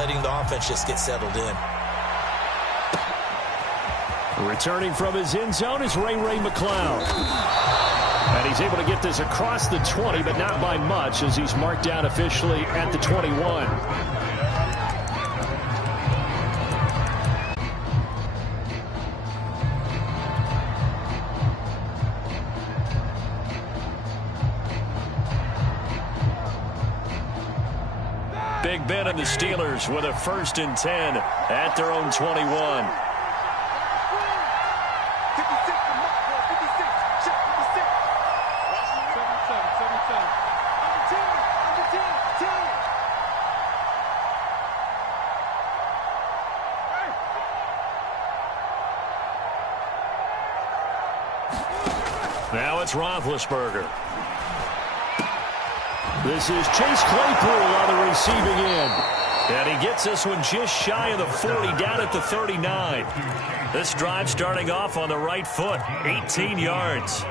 letting the offense just get settled in. Returning from his end zone is Ray McCloud. And he's able to get this across the 20, but not by much, as he's marked down officially at the 21. Big Ben and the Steelers with a 1st and 10 at their own 21. Now it's Roethlisberger. This is Chase Claypool on the receiving end. And he gets this one just shy of the 40, down at the 39. This drive starting off on the right foot, 18 yards.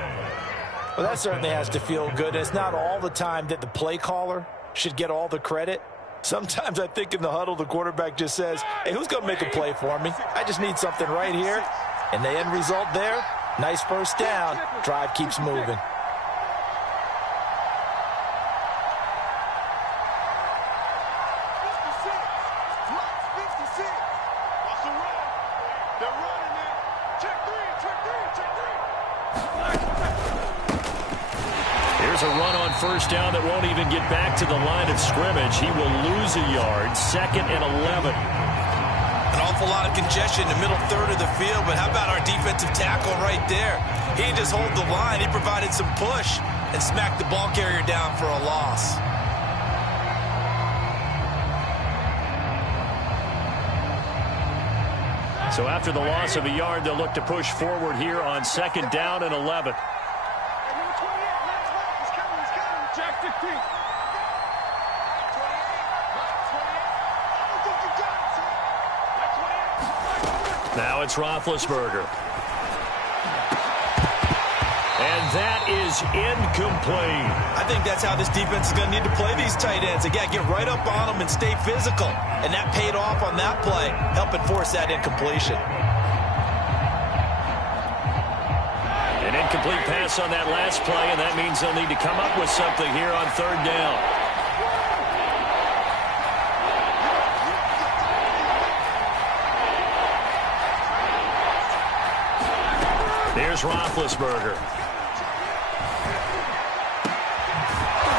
Well, that certainly has to feel good. It's not all the time that the play caller should get all the credit. Sometimes I think in the huddle, the quarterback just says, hey, who's going to make a play for me? I just need something right here. And the end result there, nice 1st down. Drive keeps moving. Here's a run on 1st down that won't even get back to the line of scrimmage. He will lose a yard, 2nd and 11. An awful lot of congestion in the middle 3rd of the field, but how about our defensive tackle right there? He didn't just hold the line. He provided some push and smacked the ball carrier down for a loss. So after the loss of a yard, they'll look to push forward here on 2nd down and 11. Now it's Roethlisberger. And that is incomplete. I think that's how this defense is going to need to play these tight ends. They got to get right up on them and stay physical. And that paid off on that play, helping force that incompletion. An incomplete pass on that last play, and that means they'll need to come up with something here on 3rd down. Here's Roethlisberger.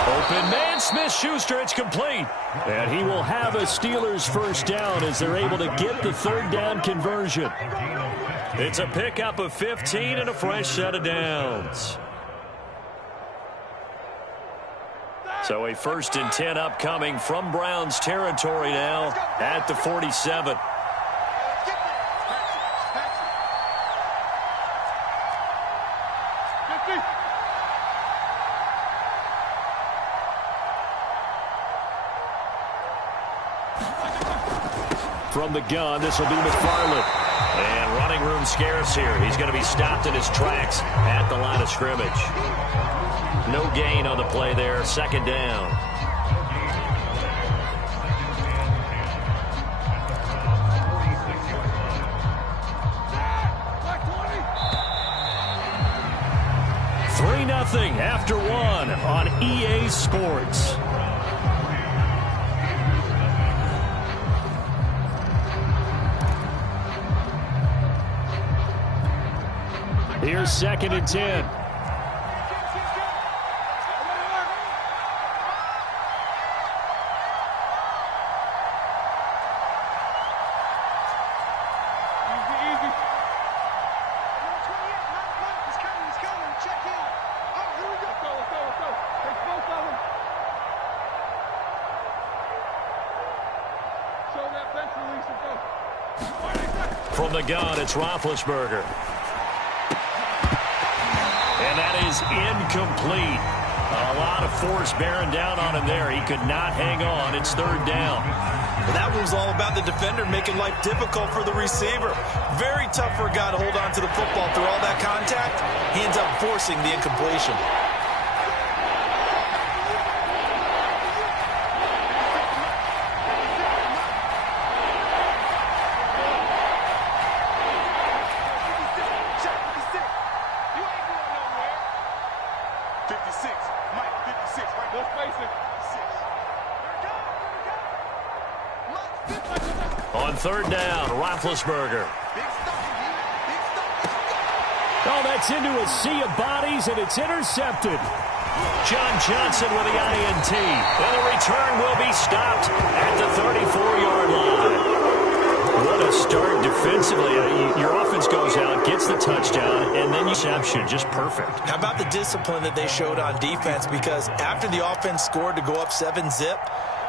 Open man, Smith-Schuster, it's complete. And he will have a Steelers 1st down as they're able to get the 3rd down conversion. It's a pickup of 15 and a fresh set of downs. So a 1st and 10 upcoming from Browns territory now at the 47. From the gun, this will be McFarland. And running room scarce here. He's going to be stopped in his tracks at the line of scrimmage. No gain on the play there. 2nd down. Nothing after 1 on EA Sports. Here's 2nd and 10. From the gun, it's Roethlisberger. And that is incomplete. A lot of force bearing down on him there. He could not hang on. It's 3rd down. Well, that was all about the defender making life difficult for the receiver. Very tough for a guy to hold on to the football through all that contact. He ends up forcing the incompletion. On third down, Roethlisberger. Oh, that's into a sea of bodies, and it's intercepted. John Johnson with the INT. And the return will be stopped at the 34-yard line. What a start defensively. Your offense goes out, gets the touchdown, and then interception. Just perfect. How about the discipline that they showed on defense? Because after the offense scored to go up 7-zip,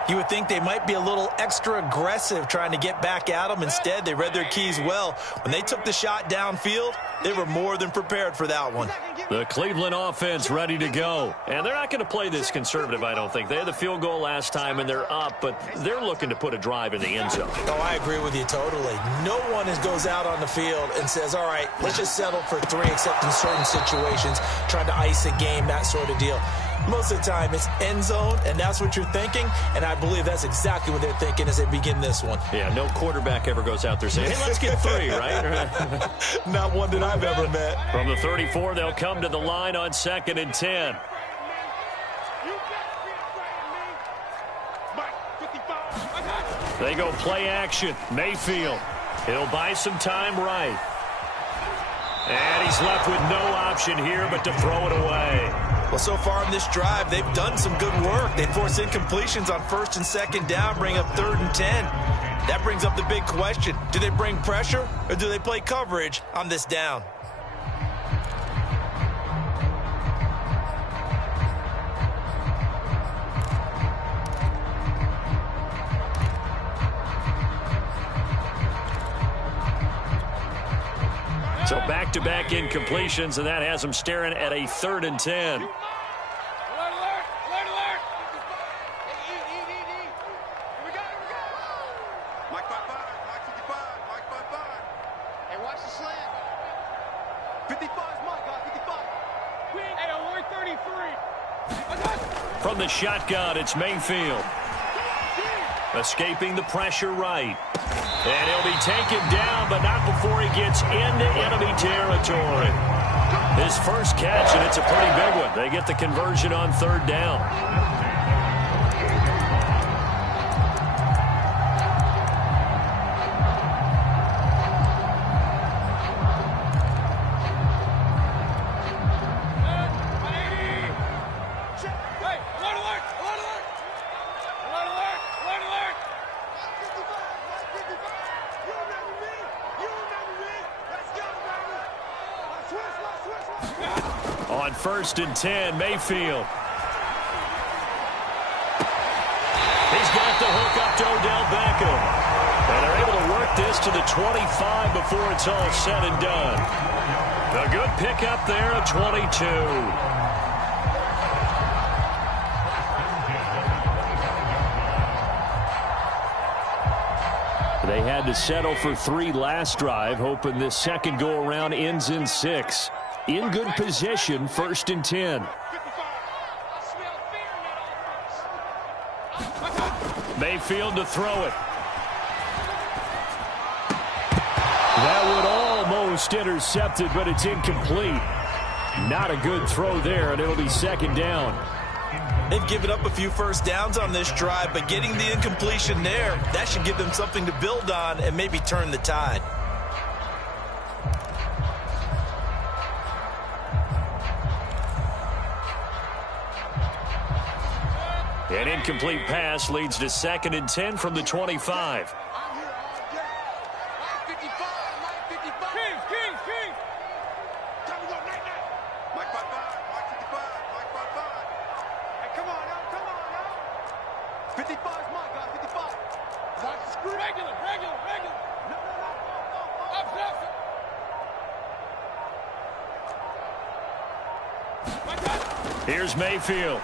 you would think they might be a little extra aggressive trying to get back at them. Instead, they read their keys well. When they took the shot downfield, they were more than prepared for that one. The Cleveland offense ready to go. And they're not going to play this conservative, I don't think. They had the field goal last time, and they're up, but they're looking to put a drive in the end zone. Oh, I agree with you totally. No one goes out on the field and says, all right, let's just settle for 3, except in certain situations, trying to ice a game, that sort of deal. Most of the time, it's end zone, and that's what you're thinking, and I believe that's exactly what they're thinking as they begin this one. Yeah, no quarterback ever goes out there saying, hey, let's get 3, right? Not one that I've ever met. From the 34, they'll come to the line on 2nd and 10. They go play action. Mayfield. He'll buy some time right. And he's left with no option here but to throw it away. Well, so far in this drive, they've done some good work. They force incompletions on 1st and 2nd down, bring up 3rd and 10. That brings up the big question. Do they bring pressure or do they play coverage on this down? So back-to-back incompletions, and that has them staring at a 3rd and 10. From the shotgun, it's Mayfield. Escaping the pressure right. And he'll be taken down, but not before he gets into enemy territory. His first catch, and it's a pretty big one. They get the conversion on 3rd down. On 1st and 10, Mayfield. He's got the hook up to Odell Beckham. And they're able to work this to the 25 before it's all said and done. A good pickup there of 22. They had to settle for 3 last drive, hoping this second go-around ends in 6. In good position, 1st and 10. Mayfield to throw it. That would almost intercepted, but it's incomplete. Not a good throw there, and it'll be 2nd down. They've given up a few first downs on this drive, but getting the incompletion there, that should give them something to build on and maybe turn the tide. An incomplete pass leads to 2nd and 10 from the 25. Here's Mayfield.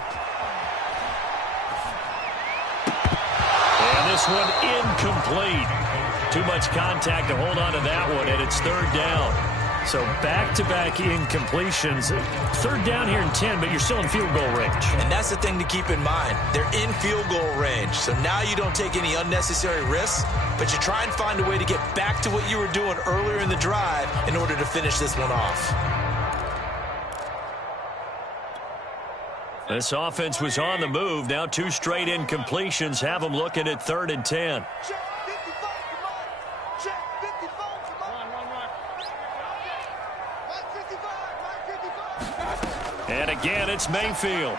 And this one incomplete. Too much contact to hold on to that one, and it's 3rd down. So back-to-back incompletions. 3rd down here in 10, but you're still in field goal range. And that's the thing to keep in mind. They're in field goal range. So now you don't take any unnecessary risks, but you try and find a way to get back to what you were doing earlier in the drive in order to finish this one off. This offense was on the move. Now 2 straight incompletions have them looking at 3rd and 10. And again, it's Mayfield.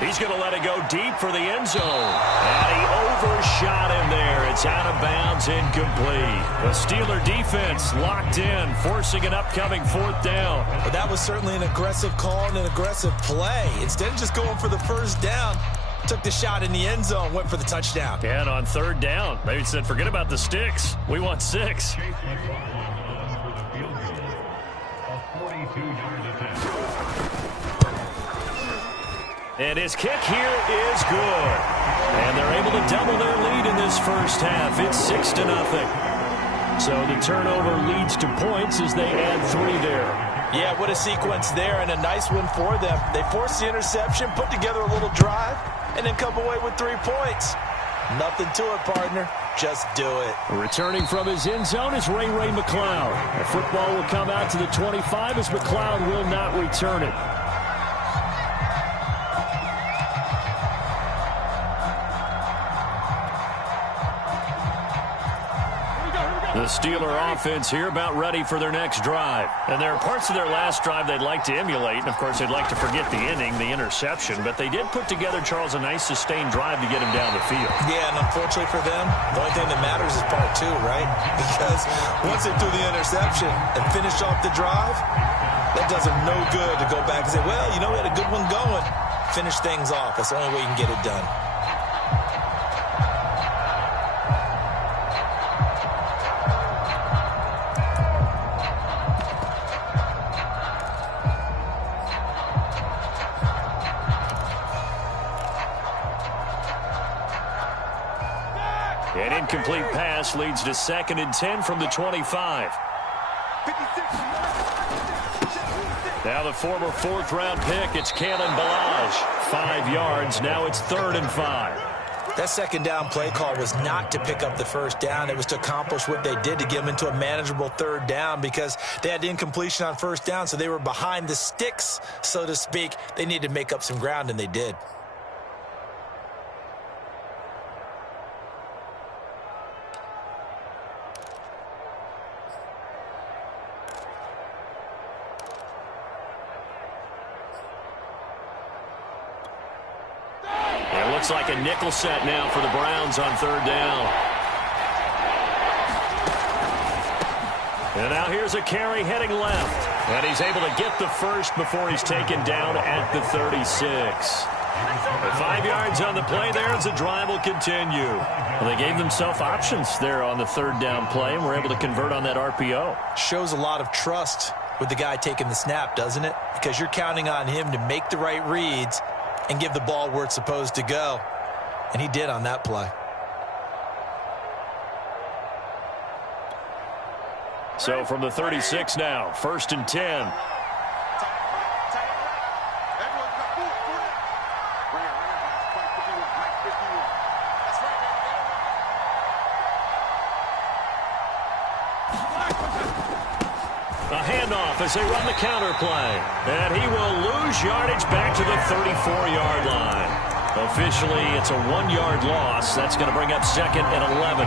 He's going to let it go deep for the end zone. And he overshot him there. It's out of bounds, incomplete. The Steeler defense locked in, forcing an upcoming 4th down. But that was certainly an aggressive call and an aggressive play. Instead of just going for the first down, took the shot in the end zone, went for the touchdown. And on 3rd down, they said, forget about the sticks. We want 6. And his kick here is good. And they're able to double their lead in this first half. It's 6-0. So the turnover leads to points as they add 3 there. Yeah, what a sequence there, and a nice one for them. They forced the interception, put together a little drive, and then come away with 3 points. Nothing to it, partner. Just do it. Returning from his end zone is Ray McLeod. The football will come out to the 25 as McLeod will not return it. The Steeler offense here about ready for their next drive. And there are parts of their last drive they'd like to emulate. And, of course, they'd like to forget the inning, the interception. But they did put together, Charles, a nice sustained drive to get him down the field. Yeah, and unfortunately for them, the only thing that matters is part 2, right? Because once they threw the interception and finished off the drive, that does them no good to go back and say, well, you know, we had a good one going. Finish things off. That's the only way you can get it done. An incomplete pass leads to 2nd and 10 from the 25. Now the former 4th-round pick, it's Kalen Ballage. 5 yards, now it's 3rd and 5. That 2nd down play call was not to pick up the first down. It was to accomplish what they did to get them into a manageable 3rd down because they had incompletion on 1st down, so they were behind the sticks, so to speak. They needed to make up some ground, and they did. Looks like a nickel set now for the Browns on 3rd down. And now here's a carry heading left. And he's able to get the first before he's taken down at the 36. 5 yards on the play there as the drive will continue. Well, they gave themselves options there on the 3rd down play and were able to convert on that RPO. Shows a lot of trust with the guy taking the snap, doesn't it? Because you're counting on him to make the right reads and give the ball where it's supposed to go. And he did on that play. So from the 36 now, 1st and 10. A handoff as they run the counter play. And he will lose yardage back to the 34-yard line. Officially, it's a 1-yard loss. That's going to bring up 2nd and 11.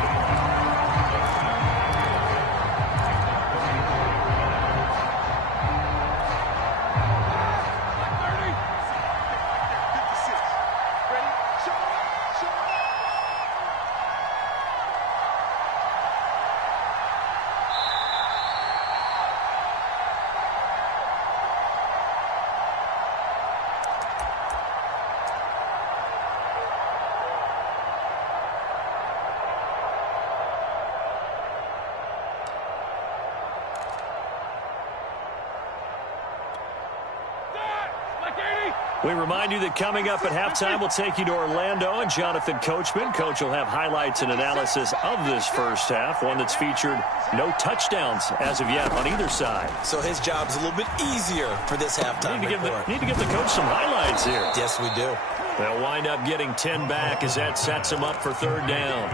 We remind you that coming up at halftime, we'll take you to Orlando and Jonathan Coachman. Coach will have highlights and analysis of this first half, one that's featured no touchdowns as of yet on either side. So his job's a little bit easier for this halftime report. Need to give the coach some highlights here. Yes, we do. They'll wind up getting 10 back as that sets them up for 3rd down.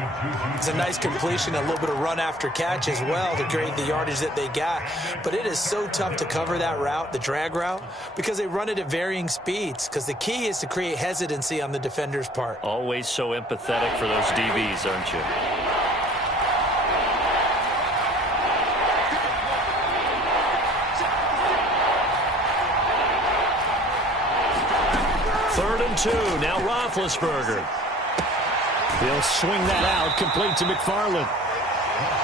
It's a nice completion, a little bit of run after catch as well to create the yardage that they got. But it is so tough to cover that route, the drag route, because they run it at varying speeds. Because the key is to create hesitancy on the defender's part. Always so empathetic for those DBs, aren't you? and 2. Now Roethlisberger. He'll swing that out, complete to McFarland.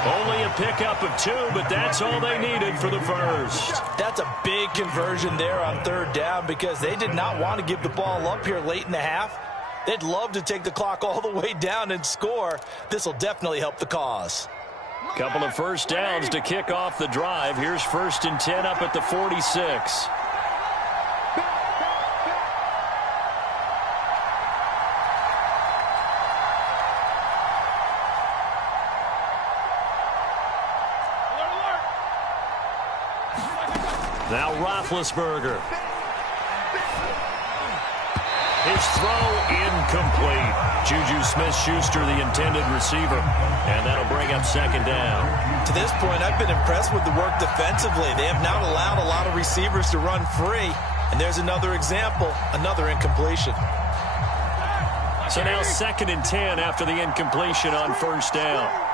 Only a pickup of 2, but that's all they needed for the first. That's a big conversion there on 3rd down because they did not want to give the ball up here late in the half. They'd love to take the clock all the way down and score. This will definitely help the cause. Couple of first downs to kick off the drive. Here's 1st and 10 up at the 46. Now Roethlisberger. His throw incomplete. Juju Smith-Schuster, the intended receiver. And that'll bring up 2nd down. To this point, I've been impressed with the work defensively. They have not allowed a lot of receivers to run free. And there's another example, another incompletion. So now 2nd and 10 after the incompletion on 1st down.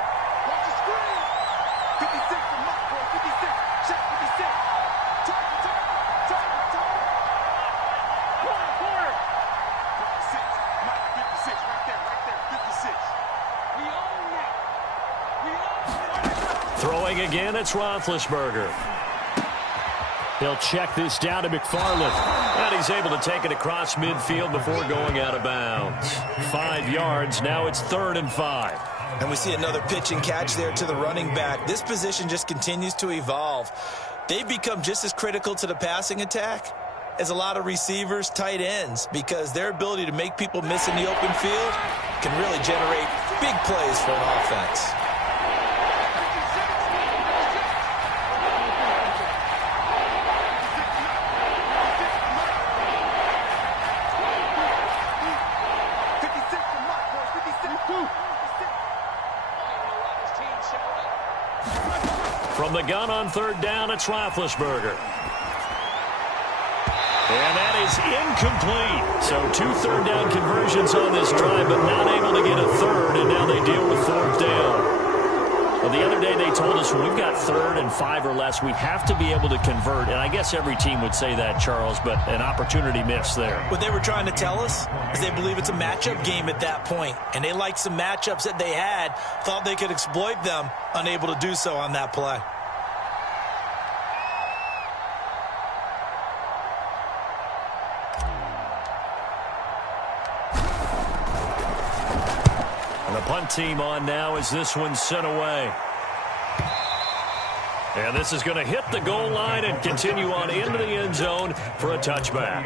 Throwing again, it's Roethlisberger. He'll check this down to McFarland. And he's able to take it across midfield before going out of bounds. 5 yards, now it's 3rd and 5. And we see another pitch and catch there to the running back. This position just continues to evolve. They've become just as critical to the passing attack as a lot of receivers, tight ends, because their ability to make people miss in the open field can really generate big plays for an offense. From the gun on 3rd down, it's Roethlisberger. And that is incomplete. So 2 3rd-down conversions on this drive, but not able to get a 3rd, and now they deal with 4th down. Well, the other day they told us when we've got 3rd and 5 or less, we have to be able to convert. And I guess every team would say that, Charles, but an opportunity missed there. What they were trying to tell us is they believe it's a matchup game at that point, and they liked some matchups that they had, thought they could exploit them, unable to do so on that play. Punt team on now as this one's sent away. And this is going to hit the goal line and continue on into the end zone for a touchback.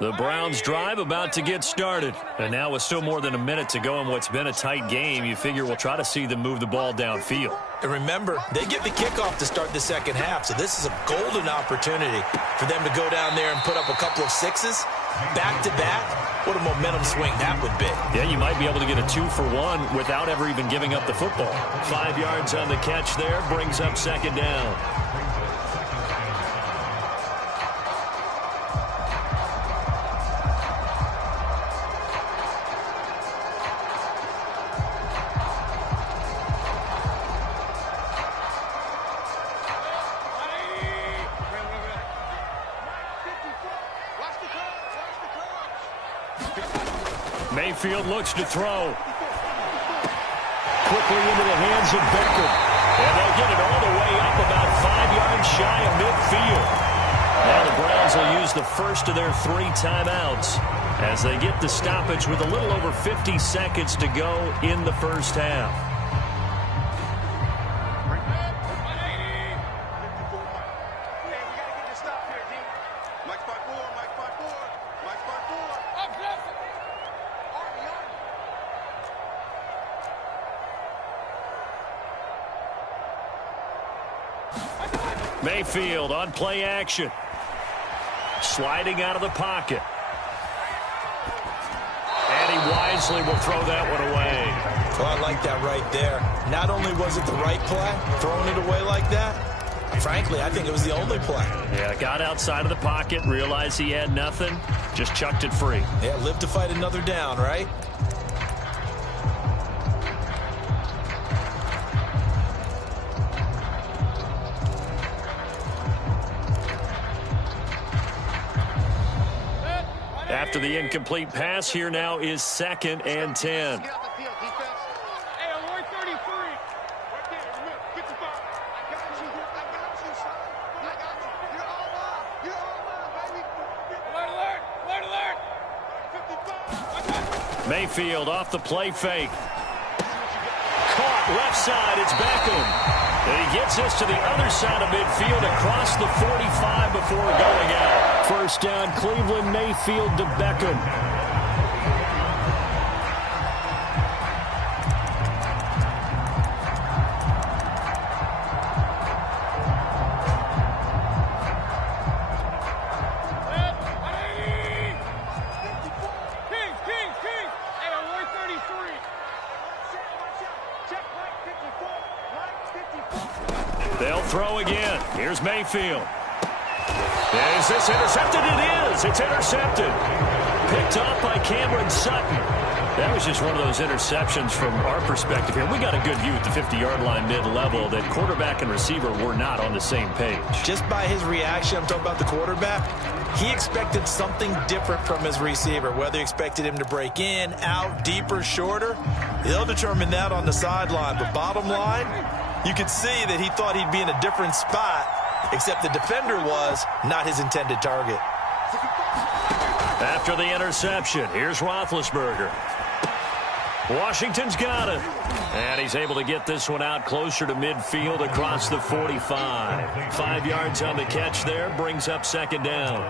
The Browns drive about to get started. And now with still more than a minute to go in what's been a tight game, you figure we'll try to see them move the ball downfield. And remember, they get the kickoff to start the 2nd half, so this is a golden opportunity for them to go down there and put up a couple of 6s back-to-back. What a momentum swing that would be. Yeah, you might be able to get a 2-for-1 without ever even giving up the football. 5 yards on the catch there, brings up 2nd down. Mayfield looks to throw. Quickly into the hands of Beckham. And they'll get it all the way up about 5 yards shy of midfield. Now the Browns will use the first of their 3 timeouts as they get the stoppage with a little over 50 seconds to go in the first half. Mayfield on play action. Sliding out of the pocket. And he wisely will throw that one away. Well, I like that right there. Not only was it the right play, throwing it away like that, Frankly, I think it was the only play. Yeah, got outside of the pocket, realized he had nothing, just chucked it free. Yeah, live to fight another down, right? After the incomplete pass, here now is 2nd and 10. Mayfield off the play fake. Caught left side. It's Beckham. And he gets this to the other side of midfield across the 45 before going out. First down, Cleveland. Mayfield to Beckham. They'll throw again. Here's Mayfield. Is this intercepted? It is. It's intercepted. Picked off by Cameron Sutton. That was just one of those interceptions from our perspective here. We got a good view at the 50-yard line mid-level that quarterback and receiver were not on the same page. Just by his reaction, I'm talking about the quarterback, he expected something different from his receiver, whether he expected him to break in, out, deeper, shorter. They'll determine that on the sideline. But bottom line, you could see that he thought he'd be in a different spot, except the defender was not his intended target. After the interception, here's Roethlisberger. Washington's got it. And he's able to get this one out closer to midfield across the 45. 5 yards on the catch there, brings up 2nd down.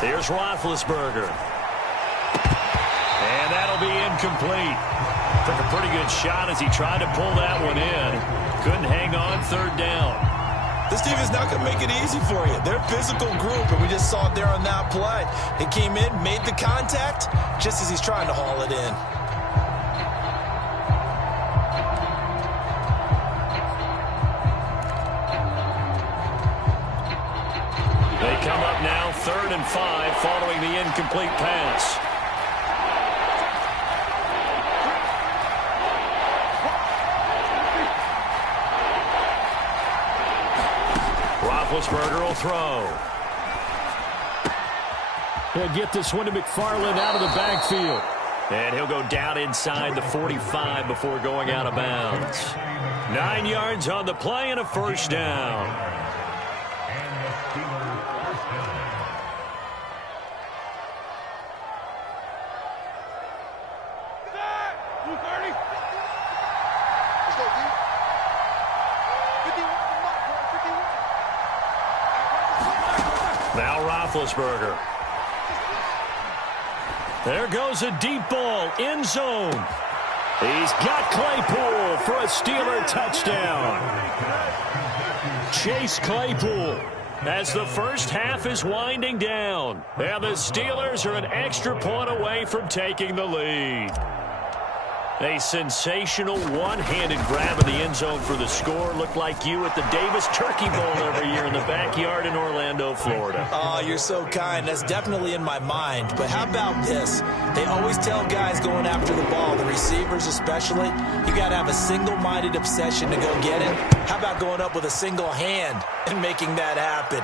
Here's Roethlisberger. And that'll be incomplete. Took a pretty good shot as he tried to pull that one in. Couldn't hang on. 3rd down. This team is not going to make it easy for you. They're a physical group, and we just saw it there on that play. He came in, made the contact, just as he's trying to haul it in. They come up now 3rd and 5 following the incomplete pass. Roethlisberger will throw. He'll get this one to McFarland out of the backfield. And he'll go down inside the 45 before going out of bounds. 9 yards on the play and a 1st down. Now Roethlisberger. There goes a deep ball, end zone. He's got Claypool for a Steeler touchdown. Chase Claypool as the first half is winding down. And the Steelers are an extra point away from taking the lead. A sensational one-handed grab in the end zone for the score. Looked like you at the Davis Turkey Bowl every year in the backyard in Orlando, Florida. Oh, you're so kind. That's definitely in my mind. But how about this? They always tell guys going after the ball, the receivers especially, you got to have a single-minded obsession to go get it. How about going up with a single hand and making that happen?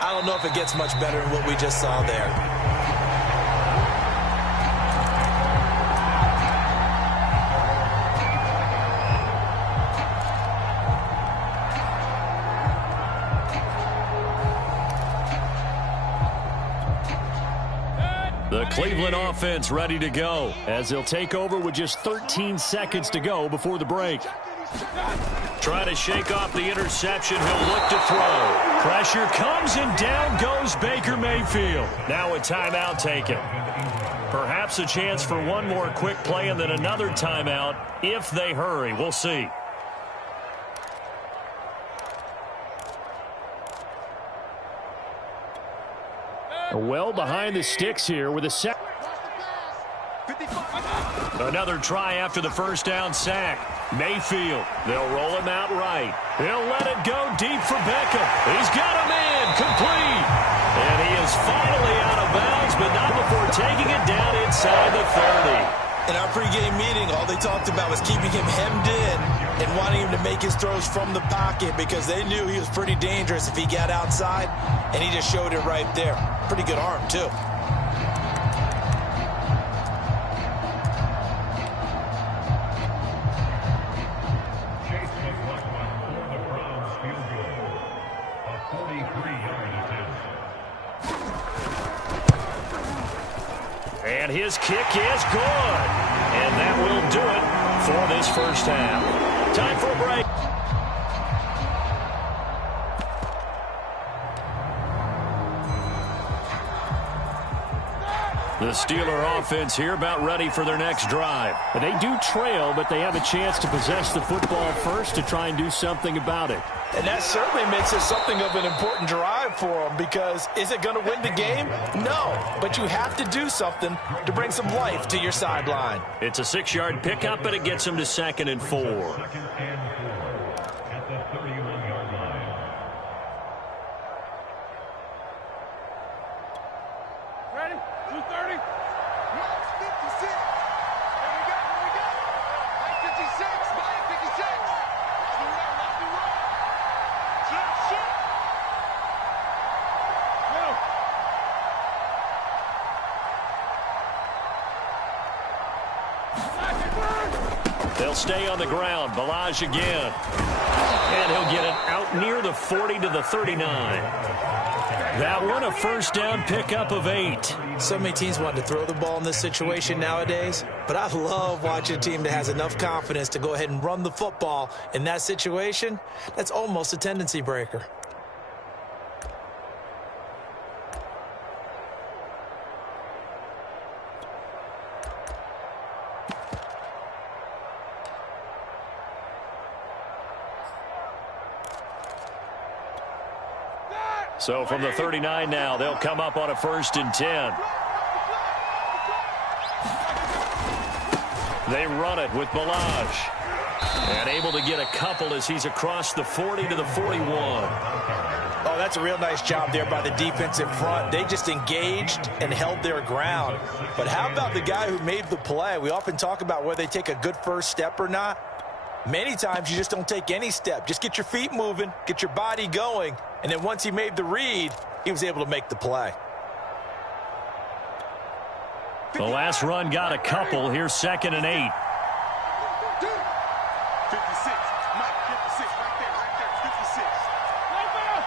I don't know if it gets much better than what we just saw there. The Cleveland offense ready to go as they'll take over with just 13 seconds to go before the break. Trying to shake off the interception. He'll look to throw. Pressure comes and down goes Baker Mayfield. Now a timeout taken. Perhaps a chance for one more quick play and then another timeout if they hurry. We'll see. Well behind the sticks here with a set. Another try after the first down sack. Mayfield, they'll roll him out right. He'll let it go deep for Beckham. He's got a man, complete. And he is finally out of bounds, but not before taking it down inside the 30. In our pregame meeting, all they talked about was keeping him hemmed in and wanting him to make his throws from the pocket because they knew he was pretty dangerous if he got outside, and he just showed it right there. Pretty good arm, too. And his kick is good. And that will do it for this first half. Time for a break. The Steeler offense here about ready for their next drive. They do trail, but they have a chance to possess the football first to try and do something about it. And that certainly makes it something of an important drive for them because is it going to win the game? No, but you have to do something to bring some life to your sideline. It's a 6-yard pickup, and it gets them to 2nd and 4. Ready? 230. 56. Here we go. 56. 56. They'll stay on the ground. Balaj again. And he'll get it out near the 40 to the 39. That one a first down pickup of 8. So many teams want to throw the ball in this situation nowadays, but I love watching a team that has enough confidence to go ahead and run the football in that situation. That's almost a tendency breaker. So from the 39 now, they'll come up on a 1st and 10. They run it with Balaj. And able to get a couple as he's across the 40 to the 41. Oh, that's a real nice job there by the defense in front. They just engaged and held their ground. But how about the guy who made the play? We often talk about whether they take a good first step or not. Many times you just don't take any step. Just get your feet moving, get your body going, and then once he made the read, he was able to make the play. The last run got a couple. Here's 2nd and 8. 56. Mike, 56. Right there.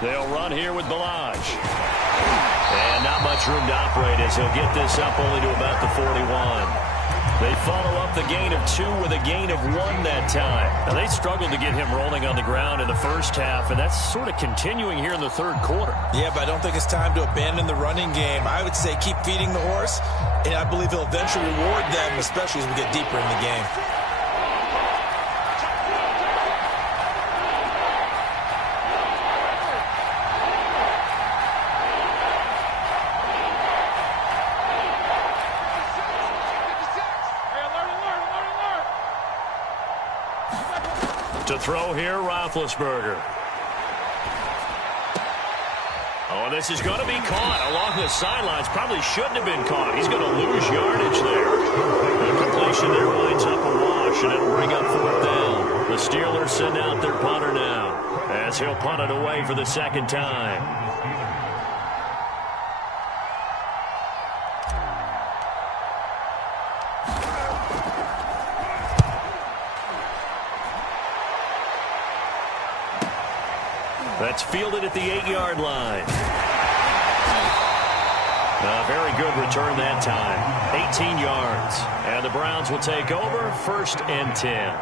56. They'll run here with Balaj. And not much room to operate as he'll get this up only to about the 41. They follow up the gain of 2 with a gain of 1 that time. Now, they struggled to get him rolling on the ground in the first half, and that's sort of continuing here in the third quarter. Yeah, but I don't think it's time to abandon the running game. I would say keep feeding the horse, and I believe he'll eventually reward them, especially as we get deeper in the game. To throw here, Roethlisberger. Oh, this is going to be caught along the sidelines. Probably shouldn't have been caught. He's going to lose yardage there. The completion there winds up a wash, and it'll bring up 4th down. The Steelers send out their punter now as he'll punt it away for the 2nd time. That's fielded at the 8-yard line. A very good return that time. 18 yards. And the Browns will take over 1st and 10.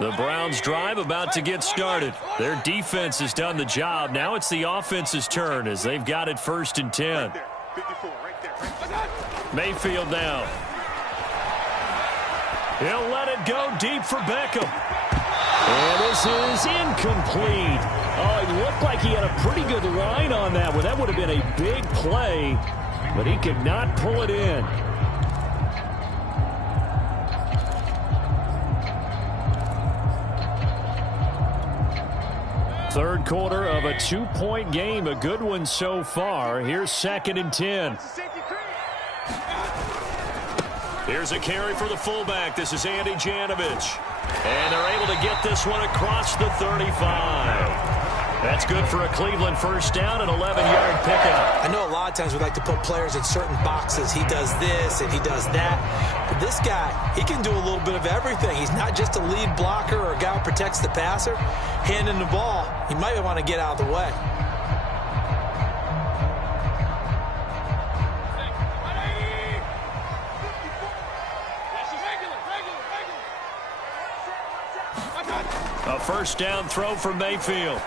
The Browns drive about to get started. Their defense has done the job. Now it's the offense's turn as they've got it 1st and 10. Mayfield now. He'll let it go deep for Beckham. And this is incomplete. Oh, it looked like he had a pretty good line on that one. That would have been a big play, but he could not pull it in. Third quarter of a 2-point game. A good one so far. Here's 2nd and 10. Here's a carry for the fullback. This is Andy Janovich. And they're able to get this one across the 35. That's good for a Cleveland 1st down and 11-yard pickup. I know a lot of times we like to put players in certain boxes. He does this and he does that. But this guy, he can do a little bit of everything. He's not just a lead blocker or a guy who protects the passer. Handing the ball, he might want to get out of the way. A 1st down throw for Mayfield.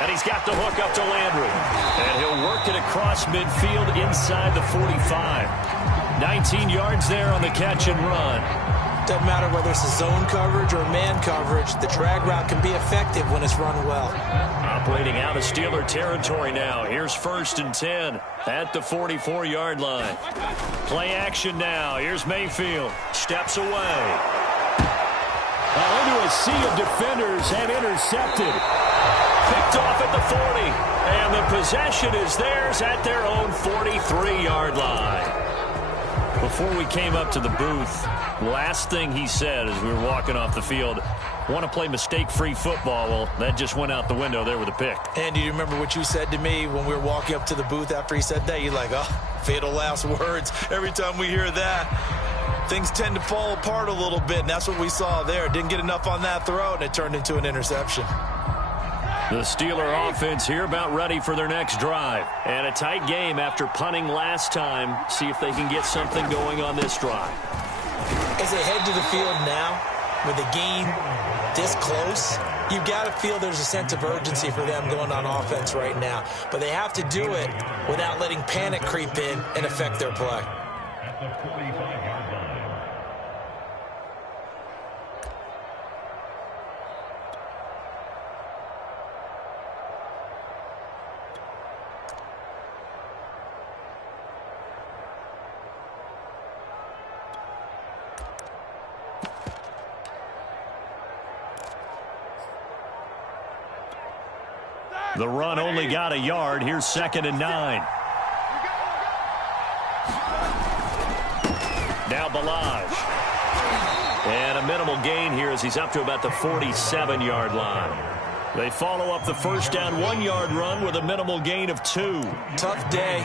And he's got the hook up to Landry. And he'll work it across midfield inside the 45. 19 yards there on the catch and run. Doesn't matter whether it's a zone coverage or man coverage. The drag route can be effective when it's run well. Operating out of Steeler territory now. Here's 1st and 10 at the 44-yard line. Play action now. Here's Mayfield. Steps away. Into a sea of defenders and intercepted. Picked off at the 40. And the possession is theirs at their own 43-yard line. Before we came up to the booth, last thing he said as we were walking off the field, want to play mistake-free football. Well, that just went out the window there with a pick. And do you remember what you said to me when we were walking up to the booth after he said that? You're like, oh, fatal last words. Every time we hear that, things tend to fall apart a little bit, and that's what we saw there. Didn't get enough on that throw, and it turned into an interception. The Steeler offense here about ready for their next drive. And a tight game after punting last time. See if they can get something going on this drive. As they head to the field now, with the game this close, you've got to feel there's a sense of urgency for them going on offense right now. But they have to do it without letting panic creep in and affect their play. The run only got a yard. Here's 2nd and 9. Now Balaj. And a minimal gain here as he's up to about the 47-yard line. They follow up the 1st down 1-yard run with a minimal gain of 2. Tough day,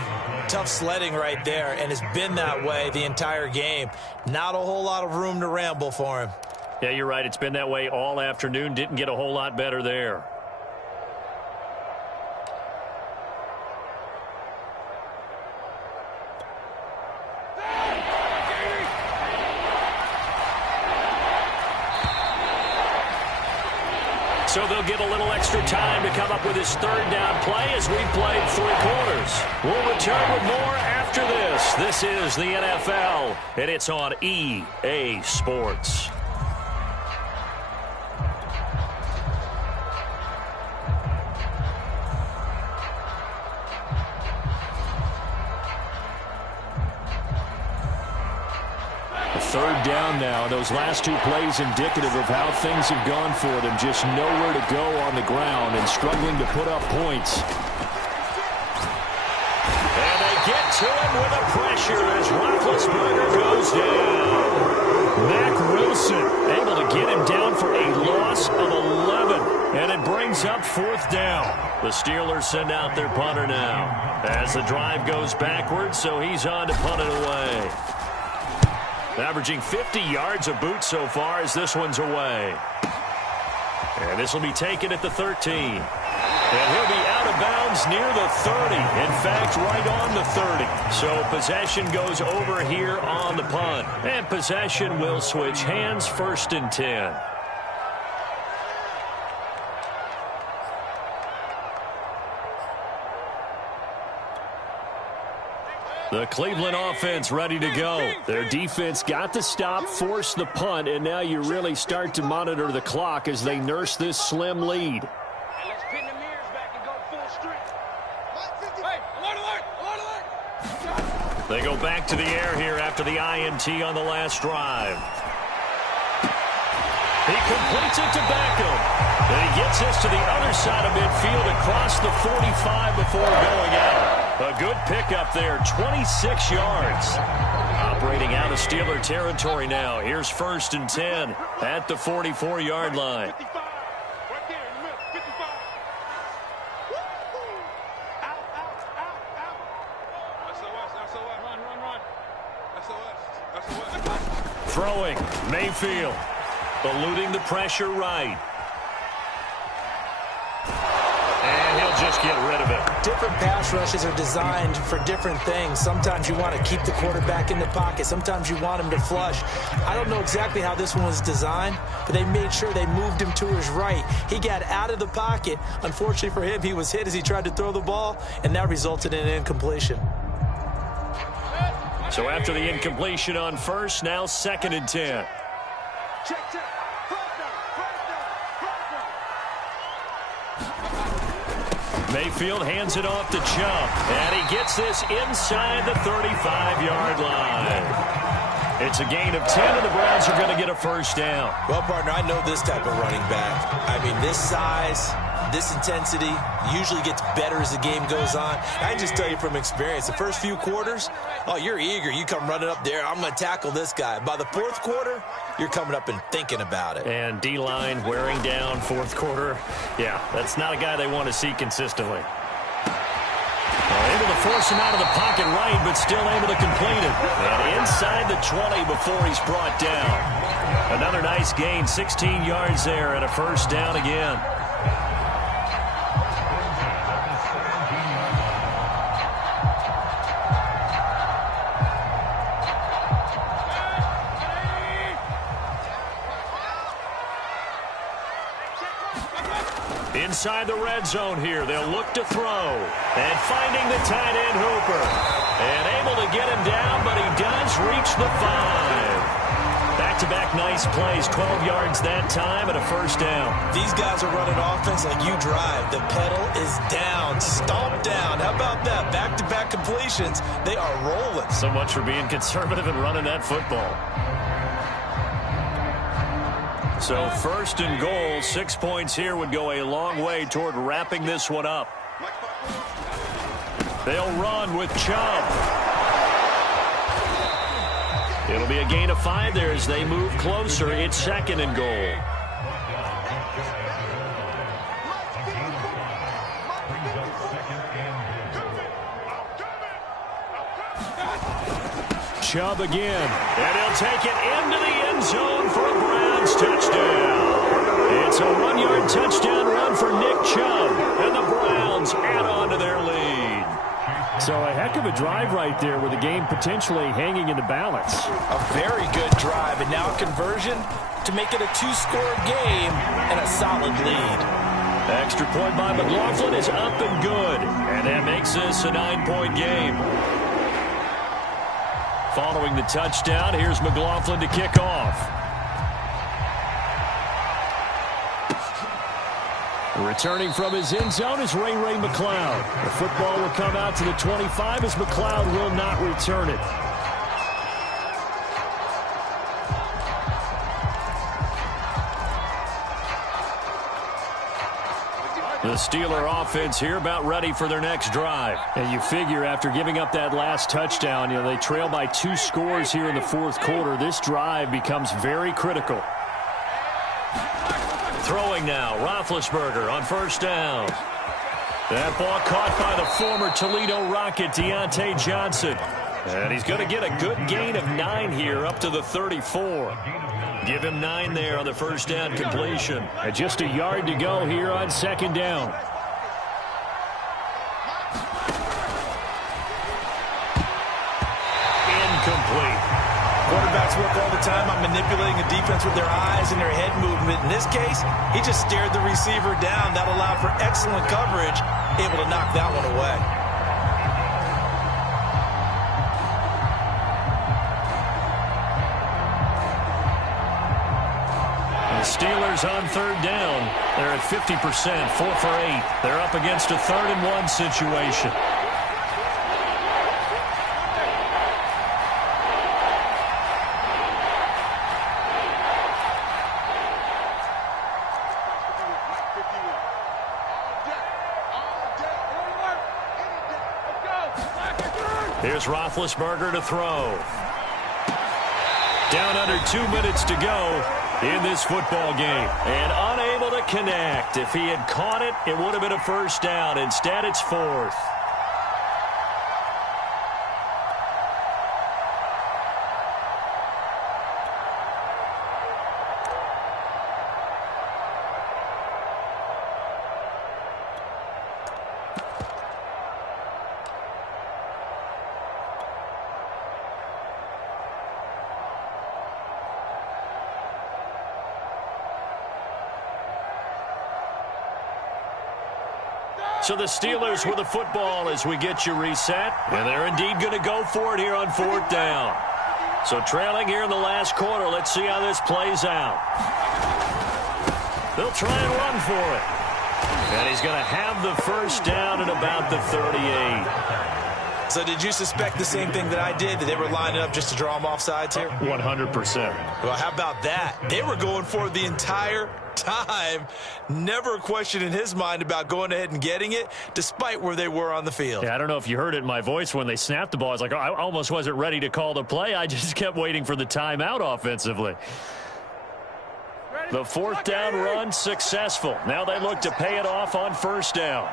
tough sledding right there, and it's been that way the entire game. Not a whole lot of room to ramble for him. Yeah, you're right. It's been that way all afternoon. Didn't get a whole lot better there. So they'll get a little extra time to come up with his 3rd down play as we played 3 quarters. We'll return with more after this. This is the NFL, and it's on EA Sports. Third down now. Those last 2 plays indicative of how things have gone for them. Just nowhere to go on the ground and struggling to put up points. And they get to him with a pressure as Roethlisberger goes down. Mack Wilson able to get him down for a loss of 11. And it brings up 4th down. The Steelers send out their punter now. As the drive goes backwards, so he's on to punt it away. Averaging 50 yards a boot so far as this one's away. And this will be taken at the 13. And he'll be out of bounds near the 30. In fact, right on the 30. So possession goes over here on the punt. And possession will switch hands, 1st and 10. The Cleveland offense ready to go. Their defense got the stop, forced the punt, and now you really start to monitor the clock as they nurse this slim lead. Let's pin the mirrors back and go full strength. Hey, alert. They go back to the air here after the INT on the last drive. He completes it to Beckham. And he gets this to the other side of midfield across the 45 before going out. A good pickup there, 26 yards. Operating out of Steeler territory now. Here's 1st and 10 at the 44-yard line. 55. Right there in the middle. 55. Out. SOS. Run. SOS. Throwing, Mayfield. Eluding the pressure right. And he'll just get rid of it. Different pass rushes are designed for different things. Sometimes you want to keep the quarterback in the pocket. Sometimes you want him to flush. I don't know exactly how this one was designed, but they made sure they moved him to his right. He got out of the pocket. Unfortunately for him, he was hit as he tried to throw the ball, and that resulted in an incompletion. So after the incompletion on 1st, now 2nd and 10. Check. Mayfield hands it off to Chubb, and he gets this inside the 35-yard line. It's a gain of 10, and the Browns are going to get a 1st down. Well, partner, I know this type of running back. I mean, this size, this intensity usually gets better as the game goes on. I just tell you from experience, the first few quarters, oh, you're eager. You come running up there, I'm going to tackle this guy. By the 4th quarter, you're coming up and thinking about it. And D-line wearing down 4th quarter. Yeah, that's not a guy they want to see consistently. Able to force him out of the pocket right, but still able to complete it. And inside the 20 before he's brought down. Another nice gain, 16 yards there, and a 1st down again. Inside the red zone here, they'll look to throw. And finding the tight end Hooper. And able to get him down, but he does reach the 5. Back-to-back nice plays, 12 yards that time and a 1st down. These guys are running offense like you drive. The pedal is down, stomp down. How about that? Back-to-back completions. They are rolling. So much for being conservative and running that football. So 1st and goal, 6 points here would go a long way toward wrapping this one up. They'll run with Chubb. It'll be a gain of 5 there as they move closer. It's 2nd and goal. Chubb again. And he'll take it into the end zone for a Browns touchdown. It's a 1-yard touchdown run for Nick Chubb. And the Browns add on to their lead. So a heck of a drive right there with the game potentially hanging in the balance. A very good drive, and now a conversion to make it a 2-score game and a solid lead. Extra point by McLaughlin is up and good. And that makes this a 9-point game. Following the touchdown, here's McLaughlin to kick off. Returning from his end zone is Ray McLeod. The football will come out to the 25 as McLeod will not return it. The Steeler offense here about ready for their next drive. And you figure after giving up that last touchdown, they trail by 2 scores here in the fourth quarter. This drive becomes very critical. Throwing now, Roethlisberger on first down. That ball caught by the former Toledo Rocket, Deontay Johnson. And he's going to get a good gain of 9 here up to the 34. Give him 9 there on the first down completion. And just a yard to go here on second down. Incomplete. Quarterbacks work all the time on manipulating a defense with their eyes and their head movement. In this case, he just stared the receiver down. That allowed for excellent coverage, able to knock that one away. The Steelers on third down. They're at 50%, 4 for 8. They're up against a 3rd and 1 situation. Here's Roethlisberger to throw. Down under 2 minutes to go in this football game. And unable to connect. If he had caught it, it would have been a first down. Instead, it's 4th. So the Steelers with the football as we get you reset. And they're indeed going to go for it here on 4th down. So trailing here in the last quarter. Let's see how this plays out. They'll try and run for it. And he's going to have the first down at about the 38. So did you suspect the same thing that I did, that they were lining up just to draw them off sides here? 100%. Well, how about that? They were going for it the entire time. Never a question in his mind about going ahead and getting it, despite where they were on the field. Yeah, I don't know if you heard it in my voice when they snapped the ball. I was like, oh, I almost wasn't ready to call the play. I just kept waiting for the timeout offensively. The 4th down run successful. Now they look to pay it off on first down.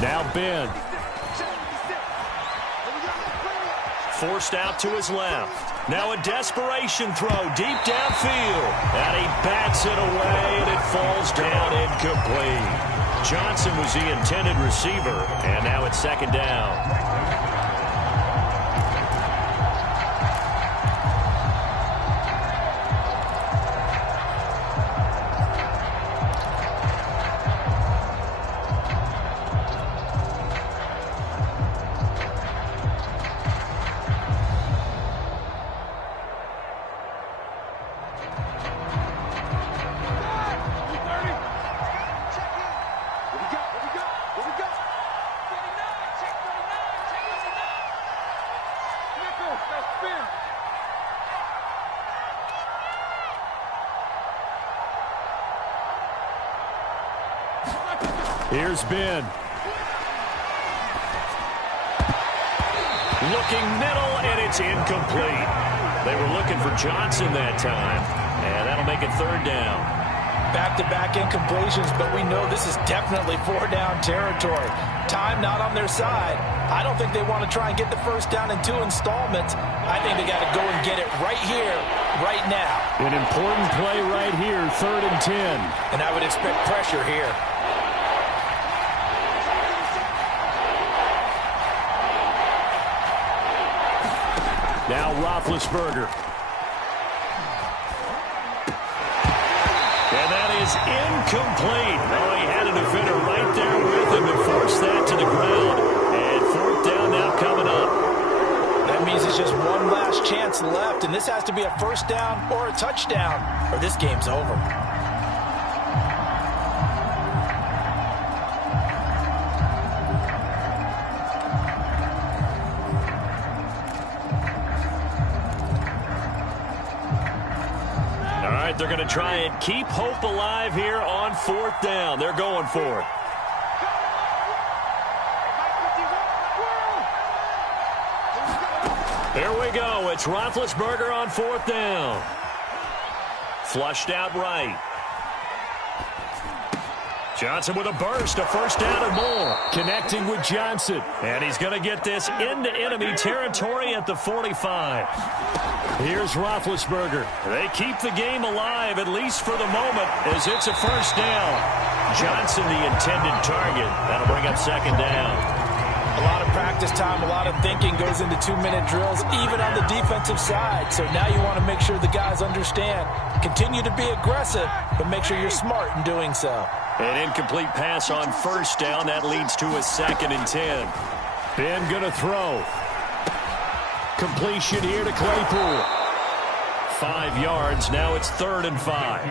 Now Ben. Forced out to his left. Now a desperation throw deep downfield. And he bats it away, and it falls down incomplete. Johnson was the intended receiver, and now it's second down. Here's Ben. Looking middle, and it's incomplete. They were looking for Johnson that time, and that'll make it third down. Back-to-back incompletions, but we know this is definitely 4-down territory. Time not on their side. I don't think they want to try and get the first down in 2 installments. I think they got to go and get it right here, right now. An important play right here, 3rd and 10. And I would expect pressure here. Now Roethlisberger. And that is incomplete. Oh, he had a defender right there with him and forced that to the ground. And 4th down now coming up. That means it's just one last chance left, and this has to be a first down or a touchdown, or this game's over. But they're going to try and keep hope alive here on 4th down. They're going for it. Here we go. It's Roethlisberger on 4th down. Flushed out right. Johnson with a burst, a first down and more. Connecting with Johnson. And he's going to get this into enemy territory at the 45. Here's Roethlisberger. They keep the game alive, at least for the moment, as it's a first down. Johnson, the intended target. That'll bring up 2nd down. A lot of practice time, a lot of thinking goes into 2-minute drills, even on the defensive side. So now you want to make sure the guys understand. Continue to be aggressive, but make sure you're smart in doing so. An incomplete pass on first down. That leads to a 2nd and 10. Ben going to throw. Completion here to Claypool. 5 yards. Now it's 3rd and 5.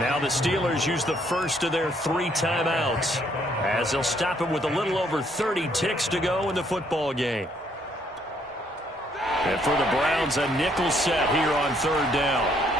Now the Steelers use the first of their 3 timeouts, as they'll stop it with a little over 30 ticks to go in the football game. And for the Browns, a nickel set here on 3rd down.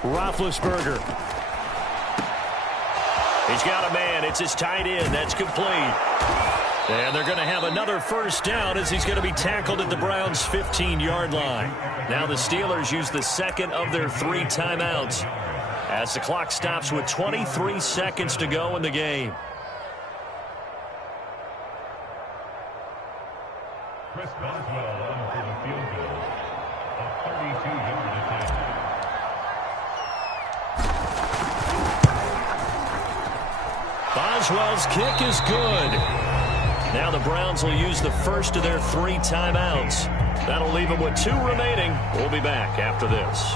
Roethlisberger. He's got a man. It's his tight end. That's complete. And they're going to have another first down as he's going to be tackled at the Browns' 15-yard line. Now the Steelers use the second of their 3 timeouts as the clock stops with 23 seconds to go in the game. Chris Boswell on for the field goal. A 32-yard attempt. Boswell's kick is good. Now the Browns will use the first of their 3 timeouts. That'll leave them with 2 remaining. We'll be back after this.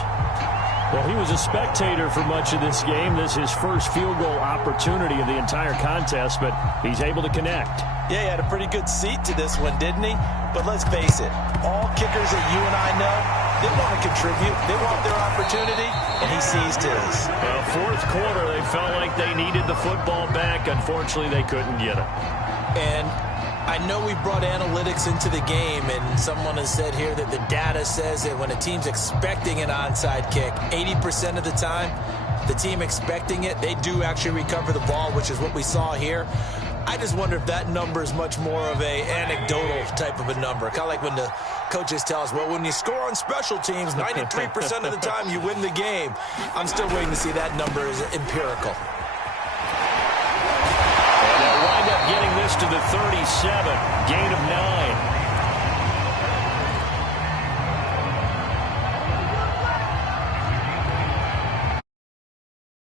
Well, he was a spectator for much of this game. This is his first field goal opportunity of the entire contest, but he's able to connect. Yeah, he had a pretty good seat to this one, didn't he? But let's face it, all kickers that you and I know, they want to contribute. They want their opportunity, and he seized his. Well, 4th quarter, they felt like they needed the football back. Unfortunately, they couldn't get it. And I know we brought analytics into the game, and someone has said here that the data says that when a team's expecting an onside kick, 80% of the time, the team expecting it, they do actually recover the ball, which is what we saw here. I just wonder if that number is much more of a anecdotal type of a number. Kind of like when the coaches tell us, well, when you score on special teams, 93% of the time you win the game. I'm still waiting to see that number is empirical. And they'll wind up getting this to the 37. Gain of 9.